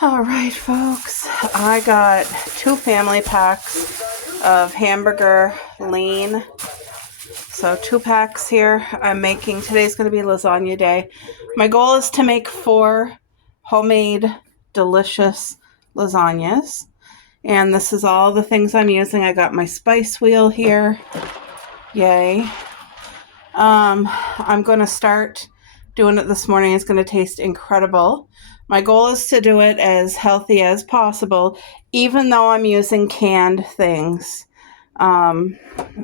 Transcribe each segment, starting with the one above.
All right, folks, I got 2 family packs of hamburger lean. So 2 packs here. I'm making, today's going to be lasagna day. My goal is to make 4 homemade delicious lasagnas. And this is all the things I'm using. I got my spice wheel here. Yay. I'm going to start doing it this morning. It's going to taste incredible. My goal is to do it as healthy as possible, even though I'm using canned things. I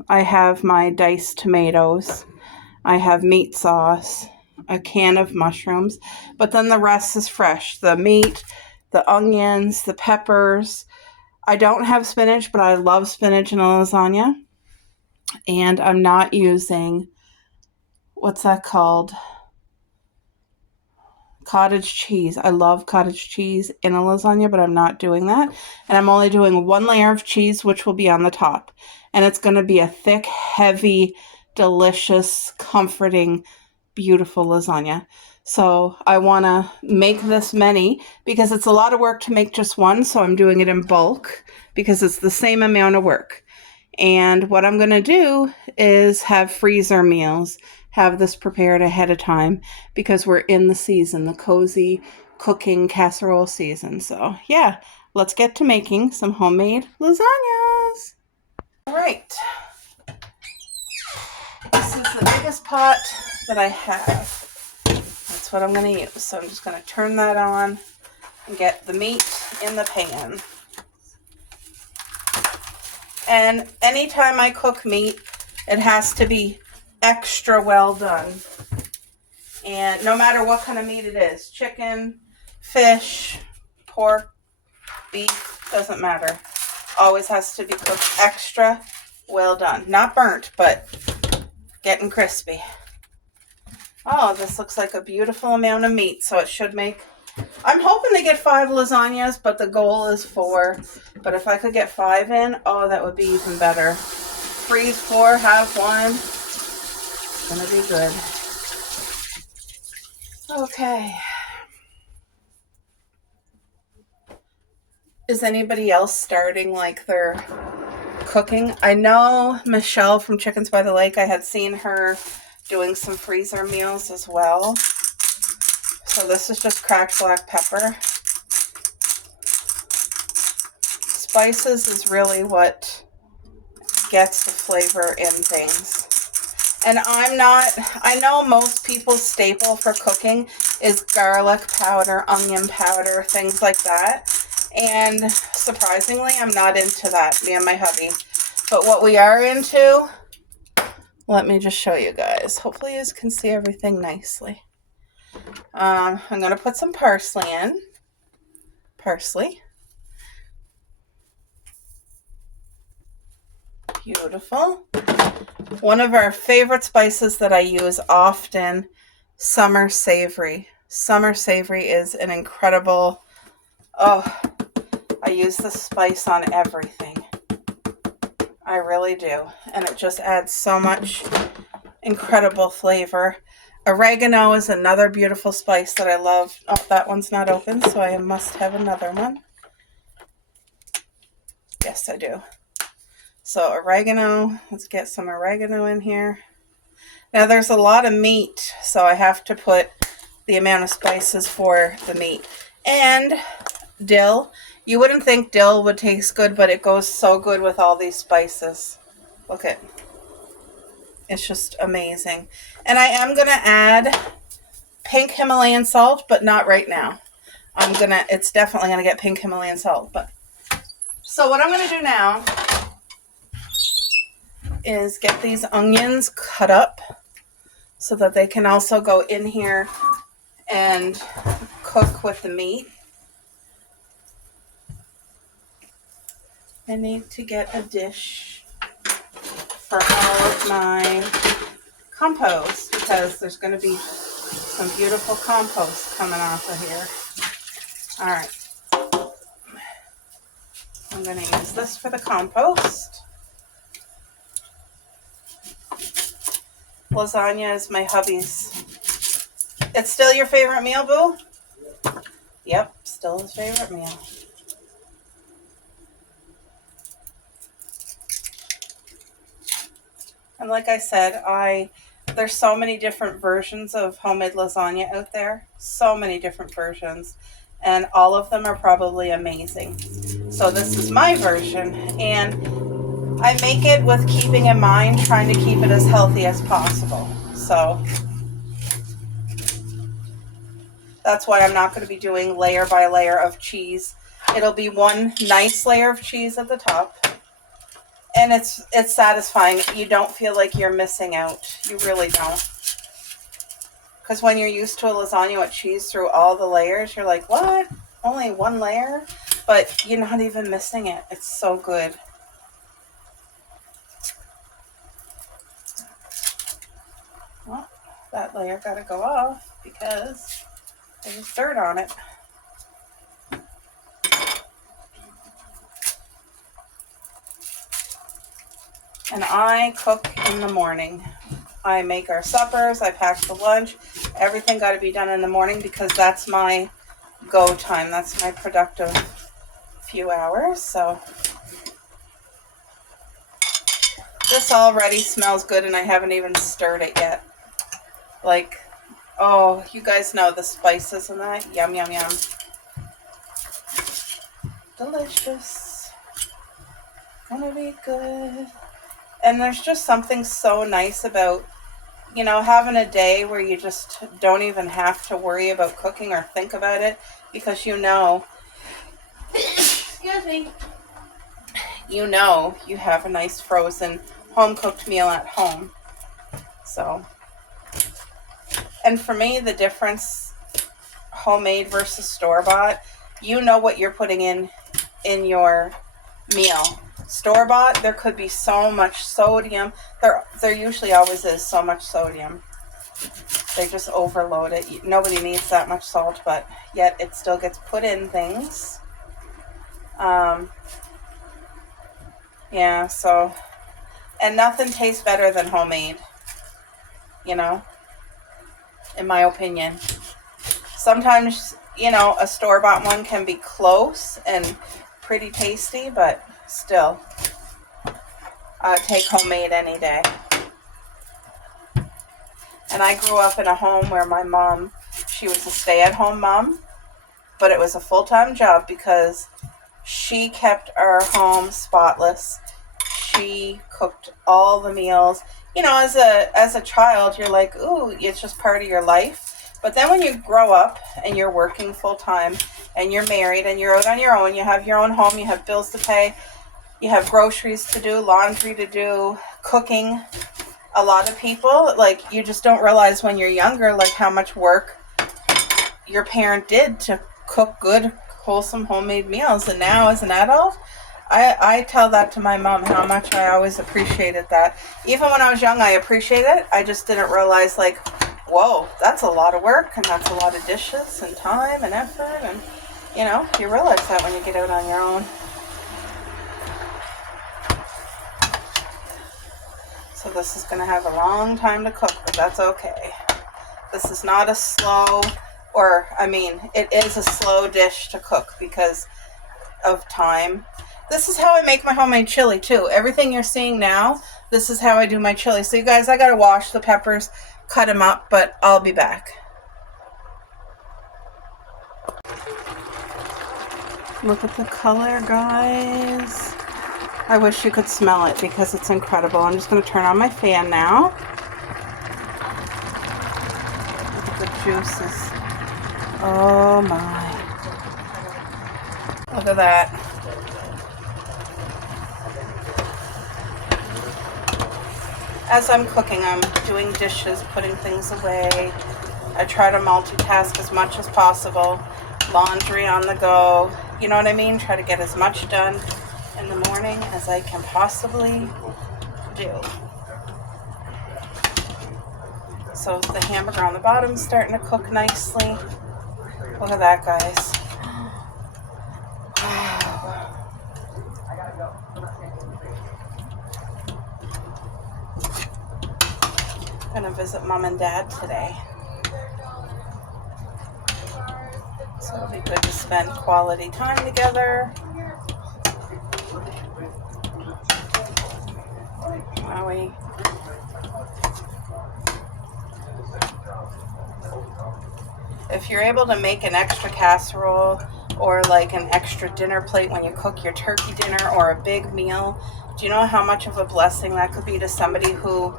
have my diced tomatoes. I have meat sauce, a can of mushrooms, but then the rest is fresh. The meat, the onions, the peppers. I don't have spinach, but I love spinach in a lasagna. And I'm not using, what's that called? Cottage cheese. I love cottage cheese in a lasagna, but I'm not doing that. And I'm only doing 1 layer of cheese, which will be on the top. And it's going to be a thick, heavy, delicious, comforting, beautiful lasagna. So I want to make this many because it's a lot of work to make just one. So I'm doing it in bulk because it's the same amount of work. And what I'm going to do is have freezer meals, have this prepared ahead of time because we're in the season, the cozy cooking casserole season. So yeah, let's get to making some homemade lasagnas. All right. This is the biggest pot that I have. That's what I'm going to use. So I'm just going to turn that on and get the meat in the pan. And anytime I cook meat, it has to be extra well done. And no matter what kind of meat it is, chicken, fish, pork, beef, doesn't matter. Always has to be cooked extra well done. Not burnt, but getting crispy. Oh, this looks like a beautiful amount of meat, so it should make... I'm hoping to get 5 lasagnas, but the goal is 4. But if I could get 5 in, oh, that would be even better. Freeze 4, have 1. It's gonna be good. Okay. Is anybody else starting like their cooking? I know Michelle from Chickens by the Lake, I had seen her doing some freezer meals as well. So this is just cracked black pepper. Spices is really what gets the flavor in things. And I know most people's staple for cooking is garlic powder, onion powder, things like that. And surprisingly, I'm not into that, me and my hubby. But what we are into, let me just show you guys. Hopefully you can see everything nicely. I'm going to put some parsley in. Parsley. Beautiful. One of our favorite spices that I use often, summer savory. Summer savory is an incredible, I use this spice on everything. I really do. And it just adds so much incredible flavor. Oregano is another beautiful spice that I love. Oh, that one's not open, so I must have another one. Yes, I do. So oregano, let's get some oregano in here. Now there's a lot of meat, so I have to put the amount of spices for the meat. And dill. You wouldn't think dill would taste good, but it goes so good with all these spices. Look at, it's just amazing. And I am going to add pink Himalayan salt, but not right now. It's definitely going to get pink Himalayan salt. But so what I'm going to do now is get these onions cut up so that they can also go in here and cook with the meat. I need to get a dish for all of my compost because there's going to be some beautiful compost coming off of here. All right. I'm going to use this for the compost. Lasagna is my hubby's. It's still your favorite meal, Boo? Yep, still his favorite meal. And like I said, there's so many different versions of homemade lasagna out there. So many different versions. And all of them are probably amazing. So this is my version. And I make it with keeping in mind trying to keep it as healthy as possible. So that's why I'm not going to be doing layer by layer of cheese. It'll be one nice layer of cheese at the top. And it's satisfying. You don't feel like you're missing out. You really don't. Because when you're used to a lasagna with cheese through all the layers, you're like, what? Only one layer? But you're not even missing it. It's so good. Well, that layer got to go off because there's dirt on it. And I cook in the morning. I make our suppers, I pack the lunch. Everything got to be done in the morning because that's my go time. That's my productive few hours. So this already smells good and I haven't even stirred it yet. Like, oh, you guys know the spices in that. Yum, yum, yum. Delicious. Gonna be good. And there's just something so nice about, having a day where you just don't even have to worry about cooking or think about it because excuse me, you have a nice frozen home-cooked meal at home. So, and for me, the difference, homemade versus store-bought, you know what you're putting in your meal. Store-bought, there could be so much sodium. There usually always is so much sodium. They just overload it. Nobody needs that much salt, but yet it still gets put in things. Yeah, so, and nothing tastes better than homemade, in my opinion. Sometimes, a store-bought one can be close and pretty tasty, but still, I'd take homemade any day. And I grew up in a home where my mom, she was a stay-at-home mom, but it was a full-time job because she kept our home spotless. She cooked all the meals. As a child, you're like, ooh, it's just part of your life. But then when you grow up and you're working full-time and you're married and you're out on your own, you have your own home, you have bills to pay, you have groceries to do, laundry to do, cooking. A lot of people, you just don't realize when you're younger, how much work your parent did to cook good, wholesome, homemade meals. And now as an adult, I tell that to my mom, how much I always appreciated that. Even when I was young, I appreciated it. I just didn't realize, whoa, that's a lot of work, and that's a lot of dishes, and time, and effort, and, you realize that when you get out on your own. So this is going to have a long time to cook, but that's okay. This is not a slow, it is a slow dish to cook because of time. This is how I make my homemade chili too. Everything you're seeing now, this is how I do my chili. So you guys, I got to wash the peppers, cut them up, but I'll be back. Look at the color, guys. I wish you could smell it because it's incredible. I'm just going to turn on my fan now. Look at the juices. Oh my. Look at that. As I'm cooking, I'm doing dishes, putting things away. I try to multitask as much as possible. Laundry on the go. You know what I mean? Try to get as much done in the morning as I can possibly do. So the hamburger on the bottom is starting to cook nicely. Look at that, guys. I'm gonna visit Mom and Dad today. So So it'll be good to spend quality time together. If you're able to make an extra casserole or like an extra dinner plate when you cook your turkey dinner or a big meal, do you know how much of a blessing that could be to somebody who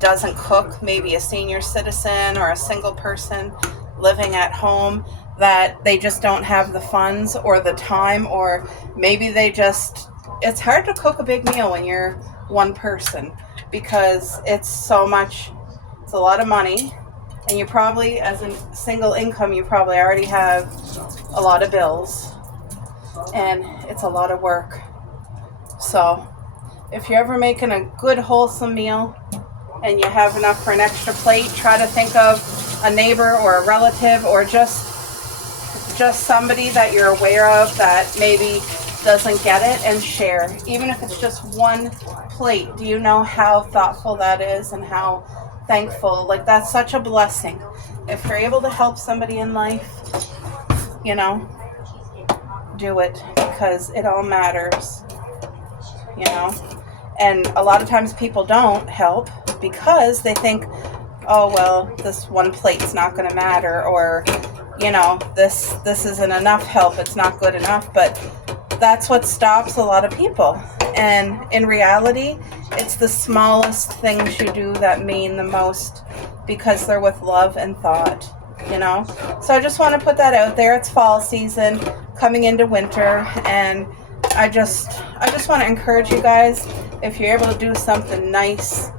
doesn't cook, maybe a senior citizen or a single person living at home, that they just don't have the funds or the time, or maybe it's hard to cook a big meal when you're one person because it's a lot of money, and you probably, as a single income, you probably already have a lot of bills, and it's a lot of work. So if you're ever making a good wholesome meal and you have enough for an extra plate, try to think of a neighbor or a relative or just somebody that you're aware of that maybe doesn't get it, and share. Even if it's just one plate, do you know how thoughtful that is and how thankful? Like, that's such a blessing. If you're able to help somebody in life, do it, because it all matters, And a lot of times people don't help because they think, oh, well, this one plate's not going to matter, or, this isn't enough help, it's not good enough. But that's what stops a lot of people. And in reality, it's the smallest things you do that mean the most, because they're with love and thought, So I just want to put that out there. It's fall season, coming into winter, and I just want to encourage you guys, if you're able to do something nice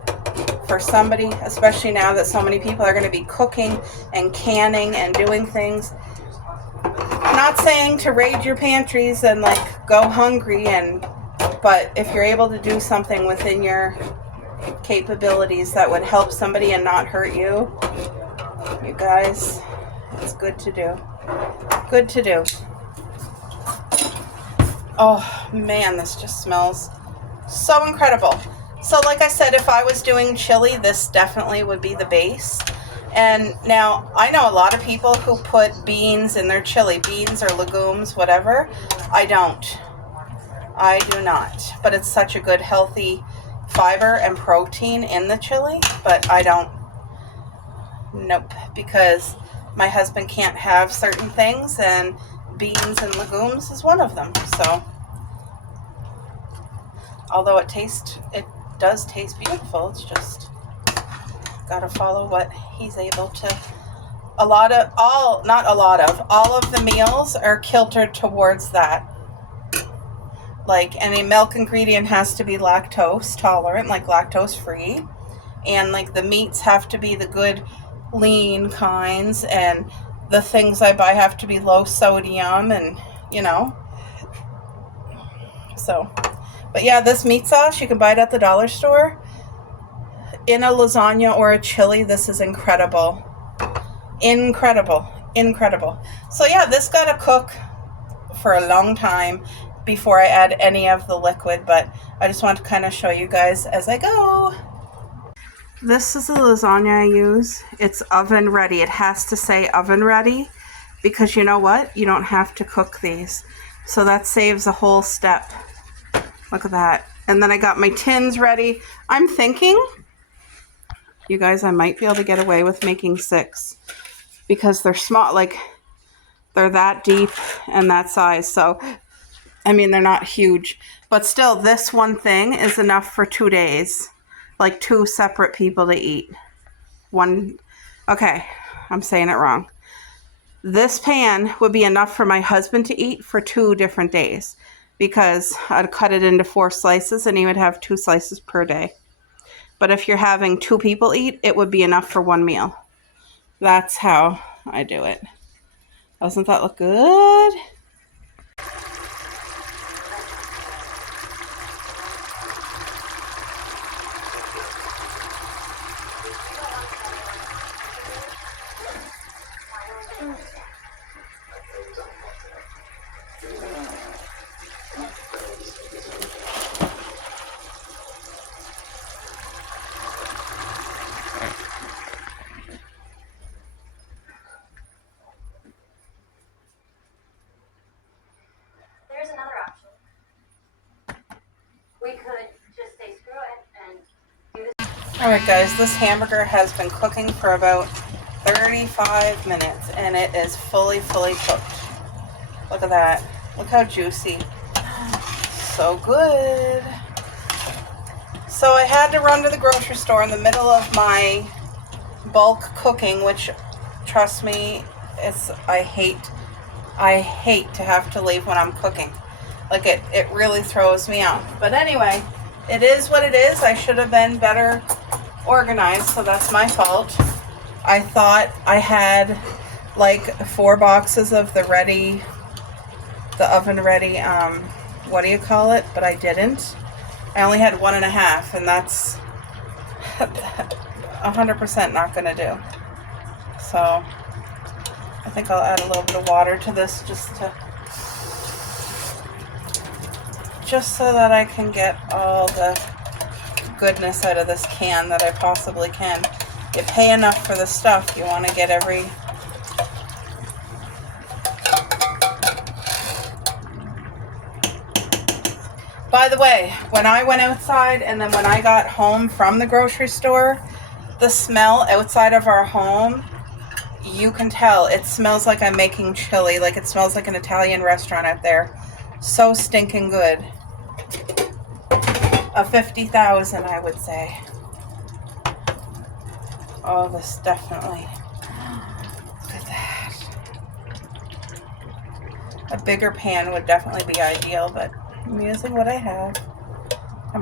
for somebody, especially now that so many people are going to be cooking and canning and doing things. Not saying to raid your pantries and go hungry, but if you're able to do something within your capabilities that would help somebody and not hurt you, you guys, it's good to do. Good to do. Oh man, this just smells so incredible. So like I said, if I was doing chili, this definitely would be the base. And now I know a lot of people who put beans in their chili, beans or legumes, whatever. I do not. But it's such a good healthy fiber and protein in the chili, but I don't. Nope, because my husband can't have certain things, and beans and legumes is one of them. So although it does taste beautiful, it's just gotta follow what he's able to. All of the meals are kiltered towards that. Like, any milk ingredient has to be lactose tolerant, like lactose free, and the meats have to be the good lean kinds, and the things I buy have to be low sodium, and so. But yeah, this meat sauce, you can buy it at the dollar store. In a lasagna or a chili, this is incredible. Incredible. So yeah, this got to cook for a long time before I add any of the liquid, but I just want to kind of show you guys as I go. This is the lasagna I use. It's oven ready. It has to say oven ready, because you know what? You don't have to cook these. So that saves a whole step. Look at that. And then I got my tins ready. I'm thinking, you guys, I might be able to get away with making 6, because they're small, they're that deep and that size. So, I mean, they're not huge, but still, this one thing is enough for 2 days, 2 separate people to eat. Okay, I'm saying it wrong. This pan would be enough for my husband to eat for 2 different days, because I'd cut it into 4 slices and he would have 2 slices per day. But if you're having 2 people eat, it would be enough for 1 meal. That's how I do it. Doesn't that look good? Alright guys, this hamburger has been cooking for about 35 minutes and it is fully cooked. Look at that. Look how juicy. So good. So I had to run to the grocery store in the middle of my bulk cooking, which, trust me, I hate to have to leave when I'm cooking. Like it really throws me off. But anyway, it is what it is. I should have been better organized, so that's my fault. I thought I had like 4 boxes of the oven ready, what do you call it? But I didn't. I only had 1.5, and that's 100% not gonna do. So I think I'll add a little bit of water to this just so that I can get all the goodness out of this can that I possibly can. You pay enough for the stuff, you want to get every... By the way, when I went outside and then when I got home from the grocery store, the smell outside of our home, you can tell. It smells like I'm making chili, like it smells like an Italian restaurant out there. So stinking good. A 50,000, I would say. Oh, this definitely. Look at that. A bigger pan would definitely be ideal, but I'm using what I have. I'm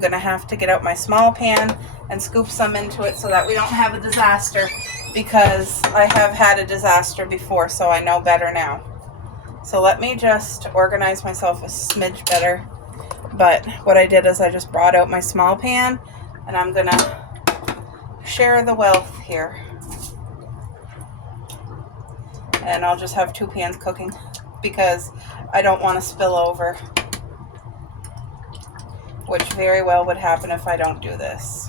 gonna have to get out my small pan and scoop some into it so that we don't have a disaster, because I have had a disaster before, so I know better now. So let me just organize myself a smidge better. But what I did is I just brought out my small pan, and I'm gonna share the wealth here. And I'll just have 2 pans cooking because I don't want to spill over, which very well would happen if I don't do this.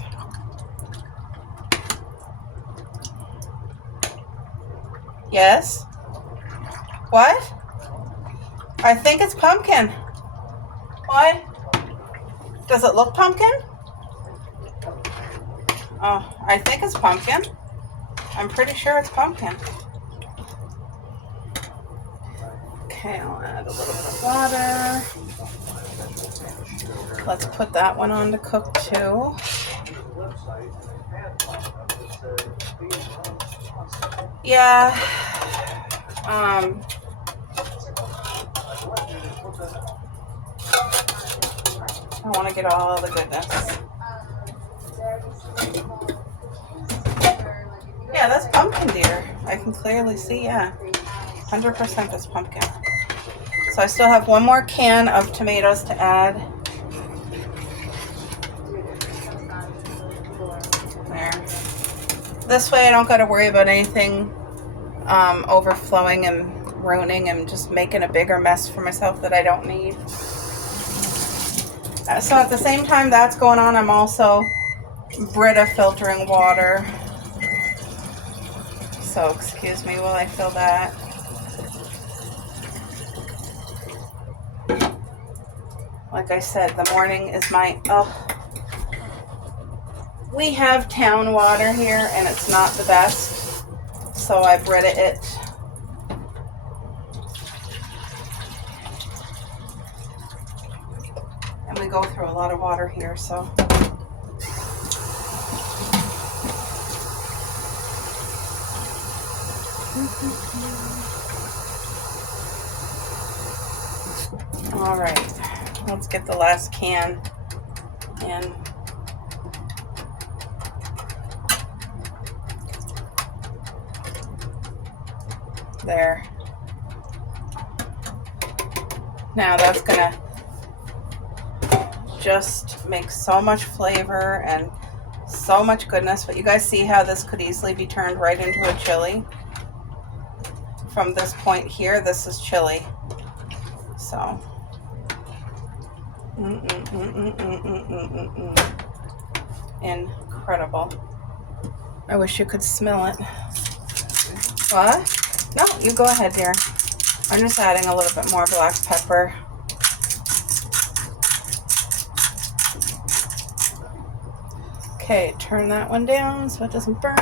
Yes? What? I think it's pumpkin. What? Does it look pumpkin? Oh, I think it's pumpkin. I'm pretty sure it's pumpkin. Okay, I'll add a little bit of water. Let's put that one on to cook too. Yeah. I want to get all the goodness. Yeah, that's pumpkin, dear. I can clearly see, yeah. 100% is pumpkin. So I still have 1 more can of tomatoes to add. There. This way I don't got to worry about anything overflowing and ruining and just making a bigger mess for myself that I don't need. So at the same time that's going on, I'm also Brita filtering water. So excuse me while I fill that. Like I said, the morning is my... We have town water here and it's not the best, so I Brita it. And we go through a lot of water here, so... All right, let's get the last can in. There. Now that's gonna just make so much flavor and so much goodness. But you guys see how this could easily be turned right into a chili? From this point here, this is chili. So incredible. I wish you could smell it. What? No, you go ahead, dear. I'm just adding a little bit more black pepper. Okay, turn that one down so it doesn't burn.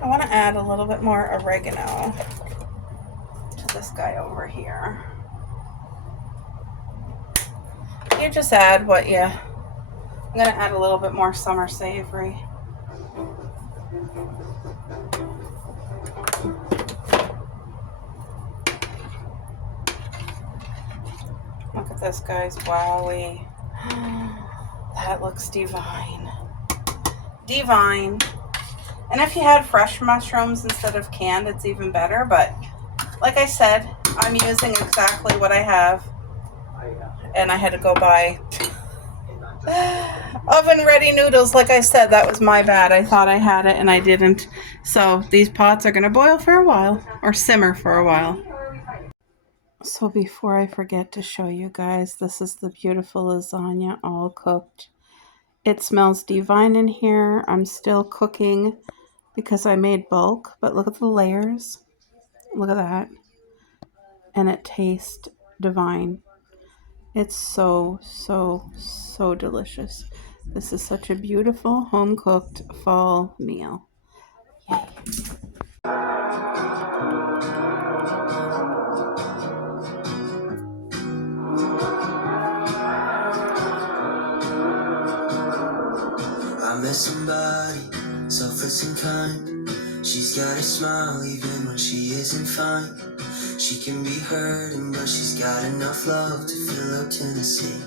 I want to add a little bit more oregano to this guy over here. You just add what you... I'm going to add a little bit more summer savory. Look at this, guys. Wowie. That looks divine. Divine. And if you had fresh mushrooms instead of canned, it's even better. But like I said, I'm using exactly what I have. And I had to go buy oven-ready noodles. Like I said, that was my bad. I thought I had it and I didn't. So these pots are going to boil for a while, or simmer for a while. So before I forget to show you guys, this is the beautiful lasagna all cooked. It smells divine in here. I'm still cooking because I made bulk, but look at the layers. Look at that. And it tastes divine. It's so, so, so delicious. This is such a beautiful home-cooked fall meal. Yay. I met somebody, selfless and kind. She's got a smile even when she isn't fine. She can be hurting, but she's got enough love to fill up Tennessee.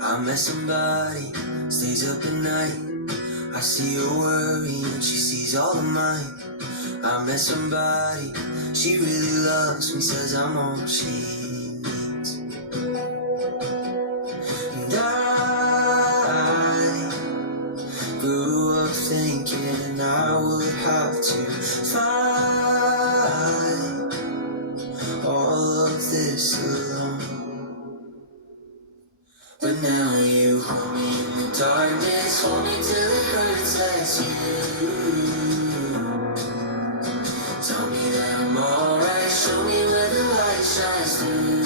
I met somebody, stays up at night. I see her worry and she sees all of mine. I met somebody, she really loves me, says I'm all she needs. And I grew up thinking I would have to fight all of this alone. But now you hold me in the darkness, hold me till it hurts, that's you. Tell me that I'm alright, show me where the light shines through.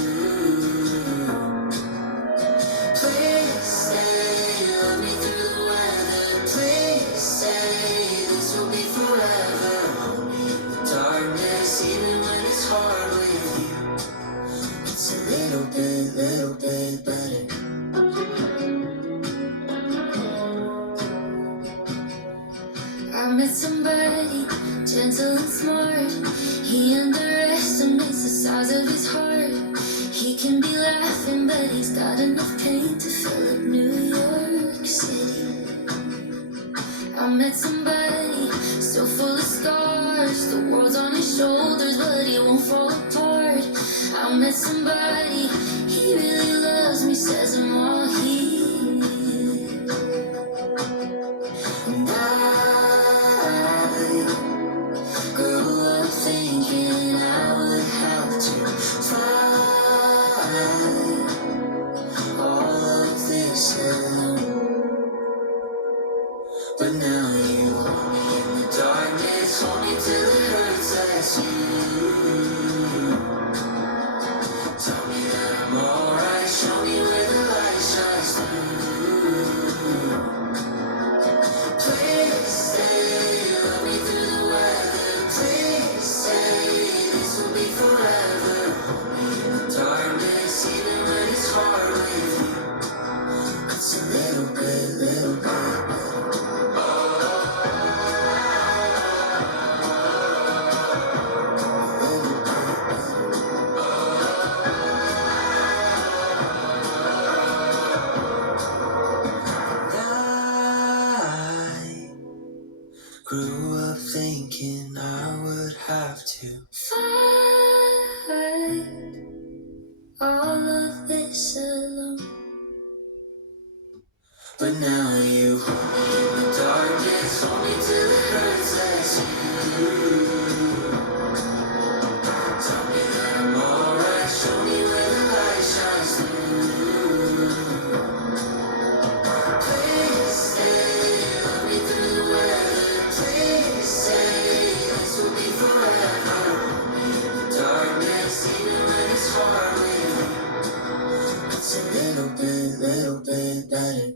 Please stay, love me through the weather. Please say this will be forever. Hold me in the darkness, even when it's hard with you. It's a little bit better. I met somebody gentle and smart. He underestimates the size of his heart. He can be laughing, but he's got enough pain to fill up New York City. I met somebody so full of scars. The world's on his shoulders, but he won't fall apart. I met somebody, he really loves me, says I'm all he needs. And I grew up thinking I would have to fight all of this alone. But now you hold me in the darkness, hold me till it hurts, that's you. Tell me that I'm alright, show me where the light shines through. Please stay, love me through the weather. Please say this will be forever. Hold me in the darkness, even when it's hard with you. It's a little bit better. Grew up thinking I would have to fight all of this alone. But now you hold me in the darkness, hold me till it hurts, that's you. Tell me that I'm alright, show me where the light shines through. Please stay, love me through the weather. Please say this better.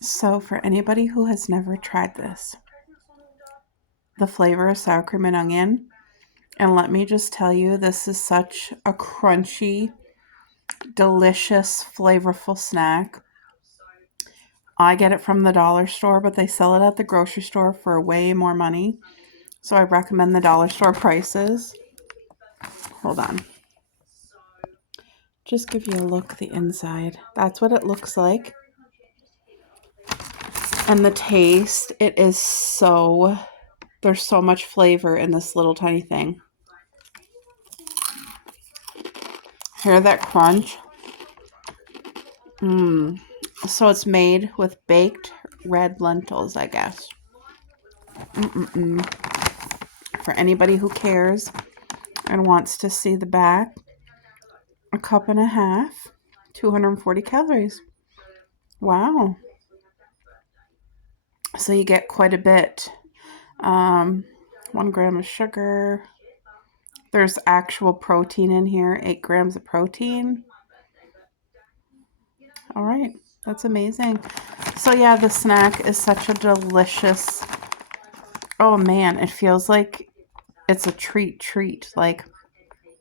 So for anybody who has never tried this, the flavor of sour cream and onion, and let me just tell you, this is such a crunchy, delicious, flavorful snack. I get it from the dollar store, but they sell it at the grocery store for way more money. So I recommend the dollar store prices. Hold on. Just give you a look at the inside. That's what it looks like. And the taste, it is so, there's so much flavor in this little tiny thing. Hear that crunch? So it's made with baked red lentils, I guess. For anybody who cares and wants to see the back, a cup and a half, 240 calories. Wow. So you get quite a bit. 1 gram of sugar. There's actual protein in here, 8 grams of protein. All right, that's amazing. So yeah, the snack is such a delicious, oh man, it feels like it's a treat. Like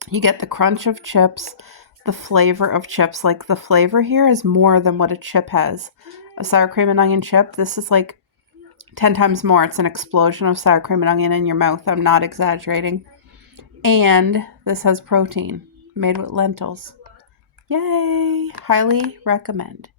you get the crunch of chips, the flavor of chips. Like the flavor here is more than what a chip has. A sour cream and onion chip, this is like 10 times more. It's an explosion of sour cream and onion in your mouth. I'm not exaggerating. And this has protein made with lentils. Yay! Highly recommend.